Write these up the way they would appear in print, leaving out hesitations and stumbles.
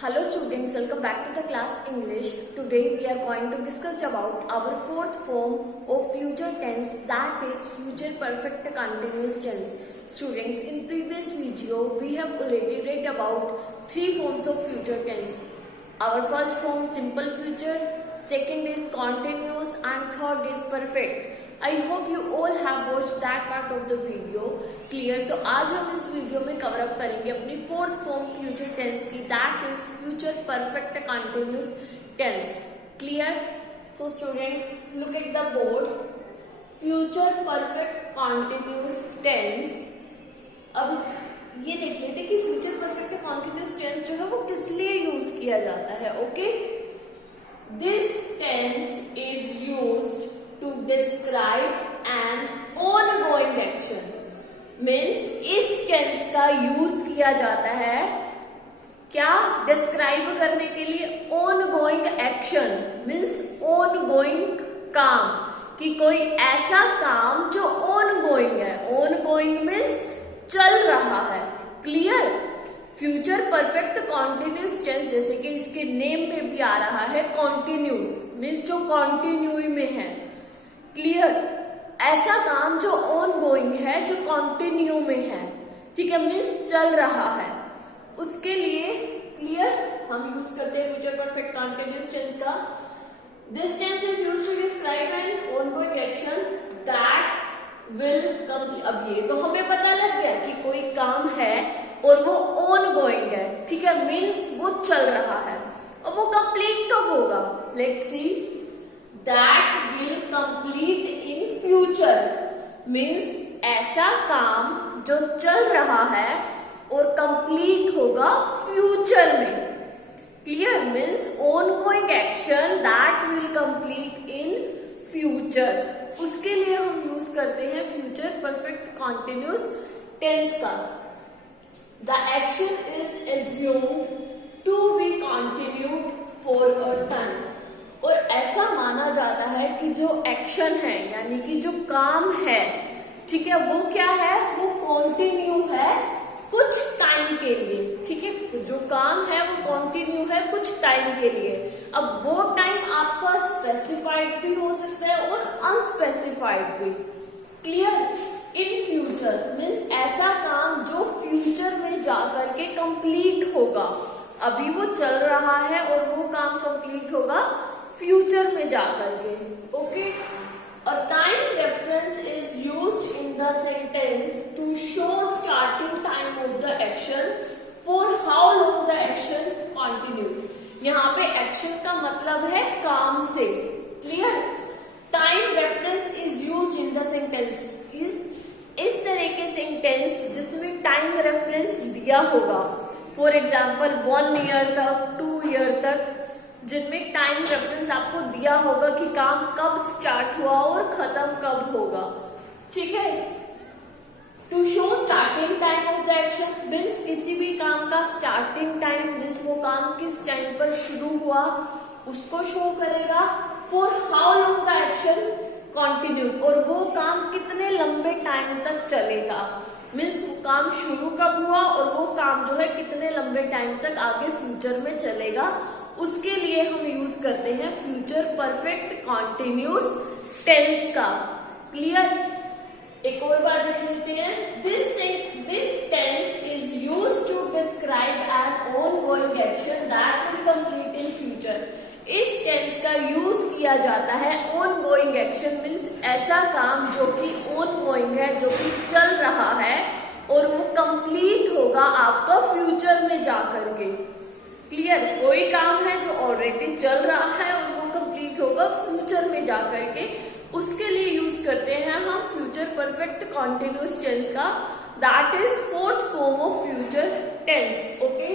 Hello students, welcome back to the class English. Today we are going to discuss about our fourth form of future tense, that is future perfect continuous tense. Students, in previous video we have already read about three forms of future tense. Our first form simple future, second is continuous and third is perfect. I hope you all have watched that part of the video. Clear? तो आज हम इस video में cover up करेंगे अपनी fourth form future tense की, that is future perfect continuous tense. Clear? So students, look at the board. Future perfect continuous tense. अब ये देख लेते कि फ्यूचर परफेक्ट कंटिन्यूस टेंस जो है वो किस लिए यूज किया जाता है. Okay, this tense is used to describe an ongoing action. Means इस टेंस का यूज किया जाता है क्या? डिस्क्राइब करने के लिए ongoing action. Means ongoing काम, कि कोई ऐसा काम जो ongoing है. ongoing means चल रहा है. Clear? Future perfect continuous tense, जैसे कि इसके नेम में भी आ रहा है कॉन्टिन्यूस, मीन्स जो कॉन्टिन्यू में है. क्लियर? ऐसा काम जो ऑन गोइंग है, जो कंटिन्यू में है. ठीक है, मीन्स चल रहा है. उसके लिए क्लियर हम यूज करते हैं फ्यूचर परफेक्ट कंटिन्यूअस टेंस का. This tense is used to describe an ongoing action that will complete. अब ये तो हमें पता लग गया कि कोई काम है और वो ऑन गोइंग है. ठीक है, मीन्स वो चल रहा है. और वो कंप्लीट कब होगा? Let's see. That will complete in future. Means ऐसा काम जो चल रहा है और कंप्लीट होगा फ्यूचर में. Clear? Means ongoing action that will complete in future. उसके लिए हम यूज करते हैं फ्यूचर परफेक्ट कंटिन्यूअस टेंस का. The action is assumed to be continued for a time. और ऐसा माना जाता है कि जो एक्शन है, यानी कि जो काम है, ठीक है, वो क्या है? वो कंटिन्यू है कुछ टाइम के लिए. ठीक है, जो काम है वो कंटिन्यू है कुछ टाइम के लिए. अब वो टाइम आपका स्पेसिफाइड भी हो सकता है और अनस्पेसिफाइड भी. क्लियर? इन फ्यूचर मीन्स ऐसा काम जो फ्यूचर में जाकर के कंप्लीट होगा. अभी वो चल रहा है और वो काम कंप्लीट होगा फ्यूचर में जाकर के. Okay, a time reference is used in the sentence to show starting time of the action for how long the action continued. यहाँ पे एक्शन का मतलब है काम से. Clear? Time reference is used in the sentence. इस तरह के सेंटेंस जिसमें टाइम रेफरेंस दिया होगा, फॉर एग्जाम्पल 1 ईयर तक, 2 ईयर तक, जिनमें टाइम रेफरेंस आपको दिया होगा कि काम कब स्टार्ट हुआ और खत्म कब होगा. ठीक है, to show starting time of the action means किसी भी काम का स्टार्टिंग टाइम, मीन्स वो काम किस टाइम पर शुरू हुआ उसको शो करेगा. For how long the action continued, और वो काम कितने लंबे टाइम तक चलेगा. मीन्स वो काम शुरू कब हुआ और वो काम जो है कितने लंबे टाइम तक आगे फ्यूचर में चलेगा. उसके लिए हम यूज करते हैं फ्यूचर परफेक्ट कॉन्टिन्यूस टेंस का. क्लियर? एक और बार देख लेते हैं. This tense is used to describe an ongoing action that will complete in future. इस टेंस का यूज किया जाता है ऑनगोइंग एक्शन मीन्स ऐसा काम जो कि ऑनगोइंग है, जो कि चल रहा है और वो कंप्लीट होगा आपका फ्यूचर में जाकर के. क्लियर? कोई काम है जो ऑलरेडी चल रहा है और वो कंप्लीट होगा फ्यूचर में जाकर के. उसके लिए यूज करते हैं हम फ्यूचर परफेक्ट कंटिन्यूअस टेंस का, that is fourth form of future tense. Okay,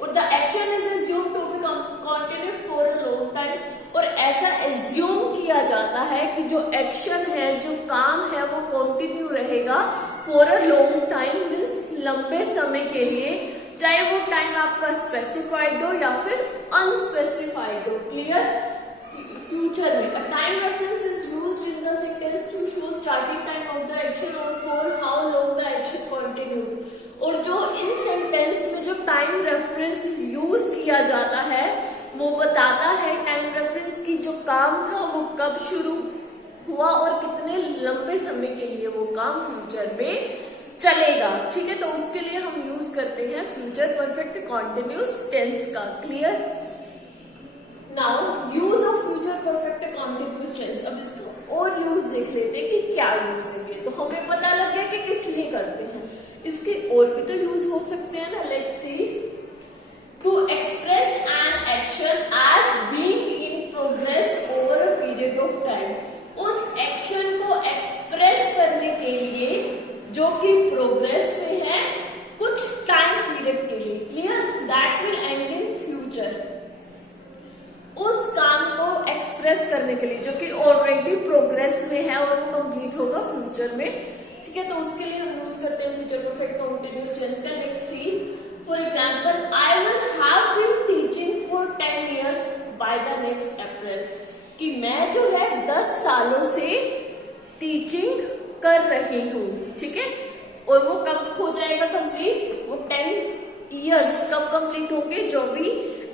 और the action is assumed to be continued for a long time. और ऐसा एज्यूम किया जाता है कि जो एक्शन है, जो काम है, वो कंटिन्यू रहेगा for a long time means लंबे समय के लिए, चाहे वो टाइम आपका स्पेसिफाइड हो या फिर अनस्पेसिफाइड हो. क्लियर? फ्यूचर में a time reference is used in the sentence to show starting time of the action और for how long the action continued. और जो इन सेंटेंस में जो टाइम रेफरेंस यूज किया जाता है, वो बताता है टाइम रेफरेंस की जो काम था वो कब शुरू हुआ और कितने लंबे समय के लिए वो काम फ्यूचर में चलेगा। ठीक है, तो उसके लिए हम यूज करते हैं फ्यूचर परफेक्ट कॉन्टिन्यूस टेंस का। Clear? Now use of future perfect continuous tense. अब इसको और यूज देख लेते हैं कि क्या यूज होंगे। तो हमें पता लग गया कि किस लिए करते हैं, इसके और भी तो यूज हो सकते हैं ना। Let's see. To express an action as being in progress over a period of time. उस एक्शन को एक्सप्रेस करने के लिए जो कि प्रोग्रेस में है कुछ टाइम पीरियड के लिए। Clear? That will and in future. उस काम को एक्सप्रेस करने के लिए जो कि ऑलरेडी प्रोग्रेस में है और वो कंप्लीट होगा फ्यूचर में। ठीक है, तो उसके लिए हम यूज करते हैं फ्यूचर परफेक्ट कंटीन्यूअस टेंस का। Let's see. For example, I will have been teaching for 10 years by the next April. कि मैं जो है 10 सालों से टीचिंग कर रही हूँ। ठीक है, और वो कब हो जाएगा कंप्लीट? वो 10 इयर्स कब कंप्लीट होंगे? जो भी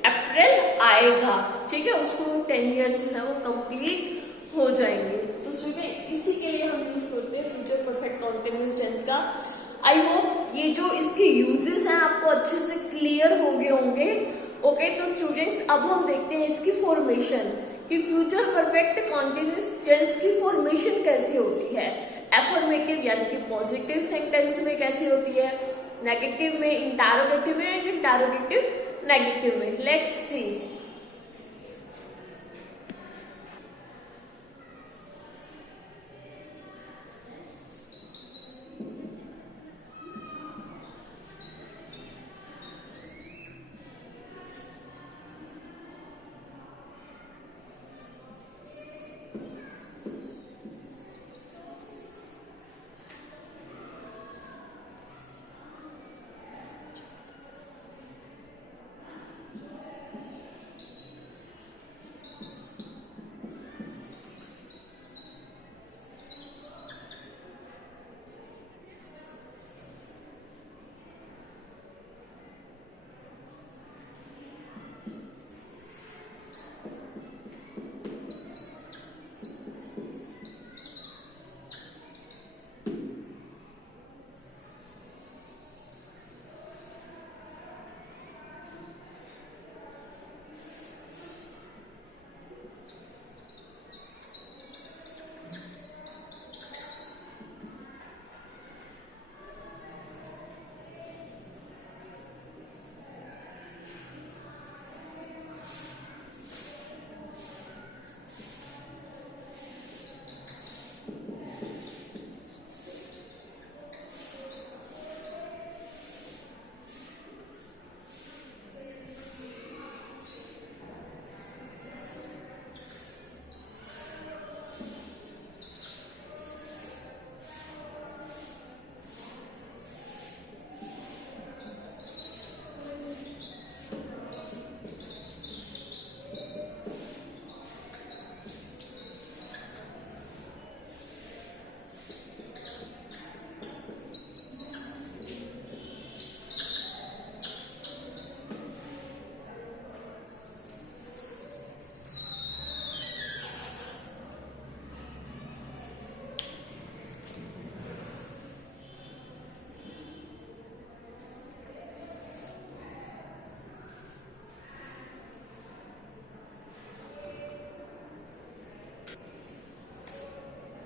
अप्रैल आएगा। ठीक है, उसको 10 इयर्स जो है वो कंप्लीट हो जाएंगे। तो स्टूडेंट इसी के लिए हम यूज करते हैं फ्यूचर परफेक्ट कॉन्टिन्यूअस टेंस का। आई होप ये जो इसके यूजेस हैं आपको अच्छे से क्लियर हो गए होंगे। ओके, तो स्टूडेंट्स अब हम देखते हैं इसकी फॉर्मेशन कि फ्यूचर परफेक्ट कॉन्टिन्यूअस टेंस की फॉर्मेशन कैसी होती है। एफर्मेटिव यानी कि पॉजिटिव सेंटेंस में कैसी होती है, नेगेटिव में, इंटरोगेटिव में एंड इंटरोगेटिव नेगेटिव में। Let's see.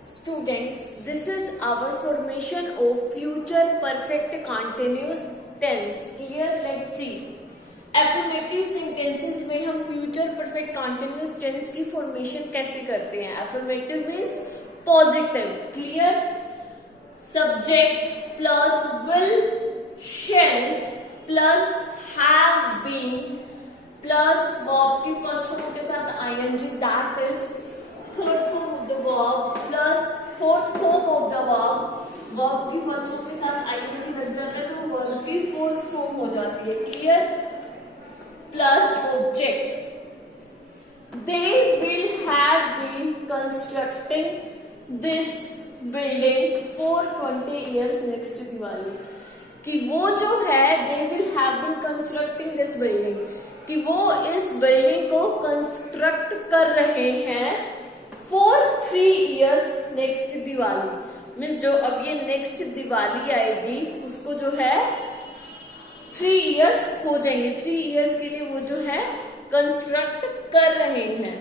Students, this is our formation of future perfect continuous tense. Clear? Let's see. Affirmative sentences में हम future perfect continuous tense की formation कैसे करते हैं? Affirmative means positive. Clear? Subject plus will, shall plus have been plus verb की first form के साथ ing, that is third form of the verb plus fourth form of the verb. verb की first form के साथ ing लग जाता है तो verb की fourth form हो जाती है. Clear? Plus object. They will have been constructing this building for 20 years next Diwali. कि वो जो है they will have been constructing this building, कि वो इस बिल्डिंग को कंस्ट्रक्ट कर रहे हैं for 3 years next Diwali. Means जो अब ये नेक्स्ट दिवाली आएगी उसको जो है 3 years हो जाएंगे, 3 years के लिए वो जो है कंस्ट्रक्ट कर रहे हैं।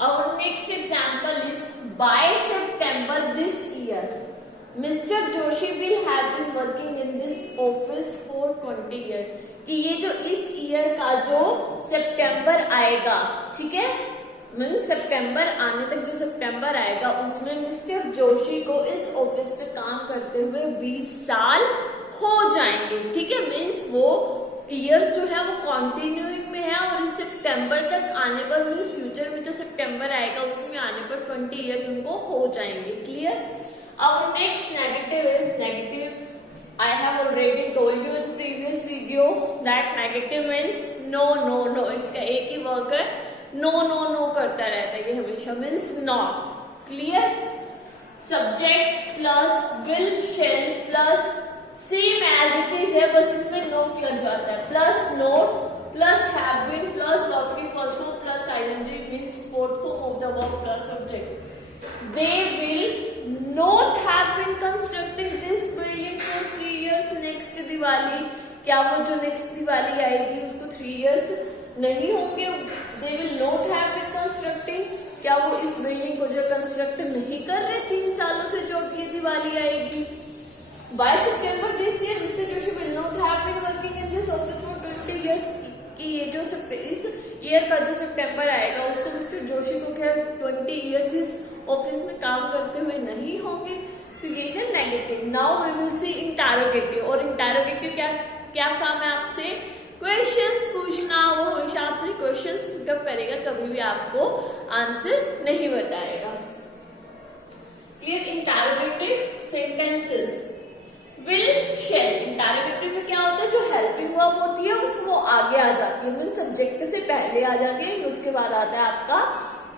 Our next example is by September this year, Mr. Joshi will have been working in this office for 20 years. कि ये जो इस ईयर का जो सितंबर आएगा, ठीक है, मीन्स सितंबर आने तक जो सितंबर आएगा उसमें मिस्टर जोशी को इस ऑफिस पे काम करते हुए 20 साल हो जाएंगे, ठीक है। मीन्स वो ईयर्स जो है वो कंटिन्यूइंग में है और इस सितंबर तक आने पर मीन्स फ्यूचर में जो सितंबर आएगा उसमें आने पर 20 ईयर्स उनको हो जाएंगे। Clear. Our next negative is negative. I have already told you in previous video that negative means no no no। इसका एक ही वर्क है, no no no करता रहता है ये हमेशा, means not। Clear. Subject plus will shall plus same as it is है, बस इसमें नोट लग जाता है, plus not plus have been plus verb की first form plus ING means fourth form of the verb plus subject. They will not have been constructing this building for 3 years next Diwali. क्या वो जो next Diwali आएगी उसको 3 years नहीं होंगे? They will not have been constructing। क्या वो इस बिल्डिंग को जो कंस्ट्रक्ट नहीं कर रहे 3 सालों से जो ये दिवाली आएगी? By September this year, Mr. Joshi will not have been working in this office for 20 years। कि ये जो इस ईयर का जो सितंबर आएगा उसको मिस्टर जोशी को क्या 20 इयर्स इस ऑफिस में काम करते हुए नहीं होंगे, तो ये है negative. Now we will see interrogative. और इंटरोगेटिव क्या क्या काम है आपसे? क्वेश्चंस पूछना। वो हमेशा आपसे क्वेश्चंस पुटअप करेगा, कभी भी आपको आंसर नहीं बताएगा। Clear. Interrogative sentences. Will shell interrogative में क्या होता है? जो हेल्पिंग वर्ब होती है वो आगे आ जाती है, मीन सब्जेक्ट से पहले आ जाती है, उसके बाद आता है आपका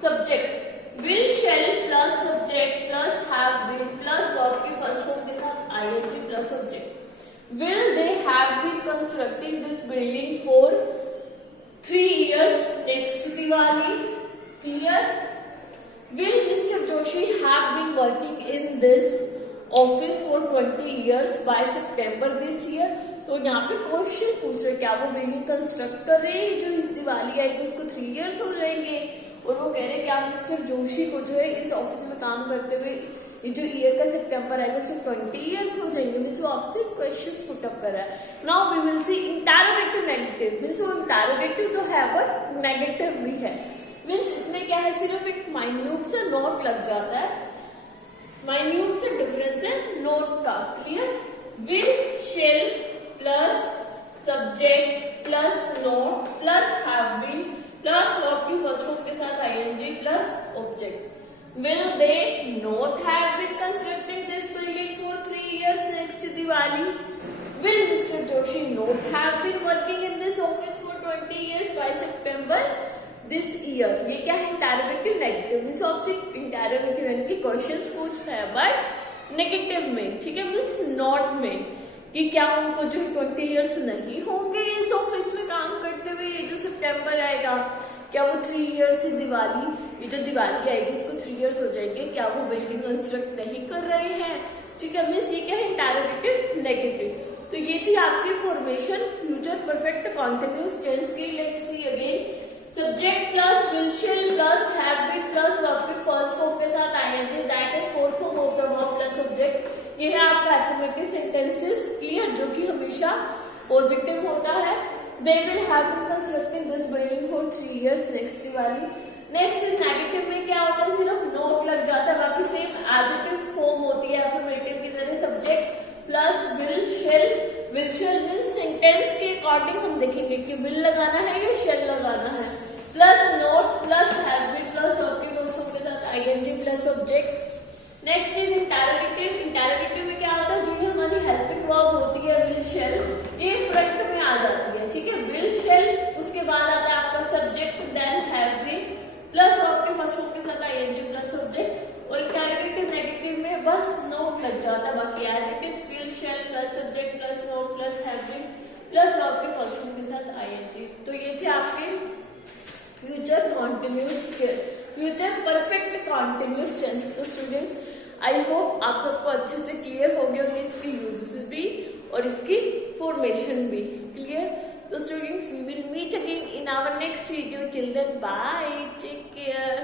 subject. Will shall plus subject plus have been plus verb की फर्स्ट फॉर्म के साथ ING plus subject. Will they have been constructing this building for 3 years next Diwali. Clear. Will mister Joshi have been working in this office for 20 years by September this year. तो यहाँ पे question पूछ रहे क्या वो building construct कर रहे हैं जो इस दिवाली आएगी उसको 3 years हो जाएंगे, और वो कह रहे हैं क्या मिस्टर जोशी को जो है इस ऑफिस में काम करते हुए ये जो ईयर का सितंबर आएगा उसमें 20 years हो जाएंगे। मीन्स वो आपसे क्वेश्चंस पुट अप कर रहा है। Now we will see interrogative negative. Means वो इंटरोगेटिव तो है बट नेगेटिव भी है। मीन्स इसमें क्या है, सिर्फ एक माइन्यूट से नोट लग जाता है, माइन्यूट से डिफरेंस है नोट का। Clear. Will shall plus subject plus not plus have been plus verb की फर्स्ट फॉर्म के साथ ING plus object. Will they not have been constructing this building for 3 years next Diwali. Will mister Joshi not have been working in this office for 20 years by September this year. ये क्या है? Interrogative negative. Means आपसे interrogative यानी कि questions पूछ रहा है but negative में, ठीक है, मीन्स नॉट में, कि क्या उनको जो 20 years नहीं होंगे इस ऑफिस में काम करते हुए ये जो सितंबर आएगा, क्या वो 3 years दिवाली ये जो दिवाली आएगी उसको 3 years हो जाएंगे, क्या वो बिल्डिंग कंस्ट्रक्ट नहीं कर रहे हैं, ठीक है। मीन्स ये क्या है? Interrogative negative. तो ये थी आपकी formation future perfect continuous tense की। Let's see again. Subject plus will shall plus have been plus verb की फर्स्ट फॉर्म के साथ ING that is fourth form of the verb plus subject. ये है आपका अफर्मेटिव सेंटेंसेस। क्लियर। जो कि हमेशा पॉजिटिव होता है। They will have been constructing this building for 3 years next Diwali. Next negative में क्या होता है? सिर्फ नोट लग जाता है, बाकी same as it is form होती है अफर्मेटिव की तरह। Subject plus will shall. Will shall means sentence के अकॉर्डिंग हम देखेंगे कि विल लगाना है या शेल लगाना है। Plus not plus have been plus verb की फर्स्ट फॉर्म के साथ ING plus subject. Next is interrogative. Interrogative में क्या होता है? जो भी हमारी हेल्पिंग वर्ब होती है विल शेल, ये फ्रंट में आ जाती है, ठीक है। विल शेल, उसके बाद आता है आपका subject then have been plus verb के फर्स्ट फॉर्म के साथ आईएनजी प्लस सब्जेक्ट। और इंटरोगेटिव नेगेटिव में बस नोट लग जाता है, बाकी as it is will shall plus subject plus not plus have been plus verb के फर्स्ट फॉर्म के साथ आईएनजी। तो ये थे आपके future continuous future perfect continuous tense. तो स्टूडेंट्स आई होप आप सबको अच्छे से क्लियर हो गए होंगे इसके यूजेस भी और इसकी फॉर्मेशन भी क्लियर। तो students we will meet again in our next video. Till then bye, take care.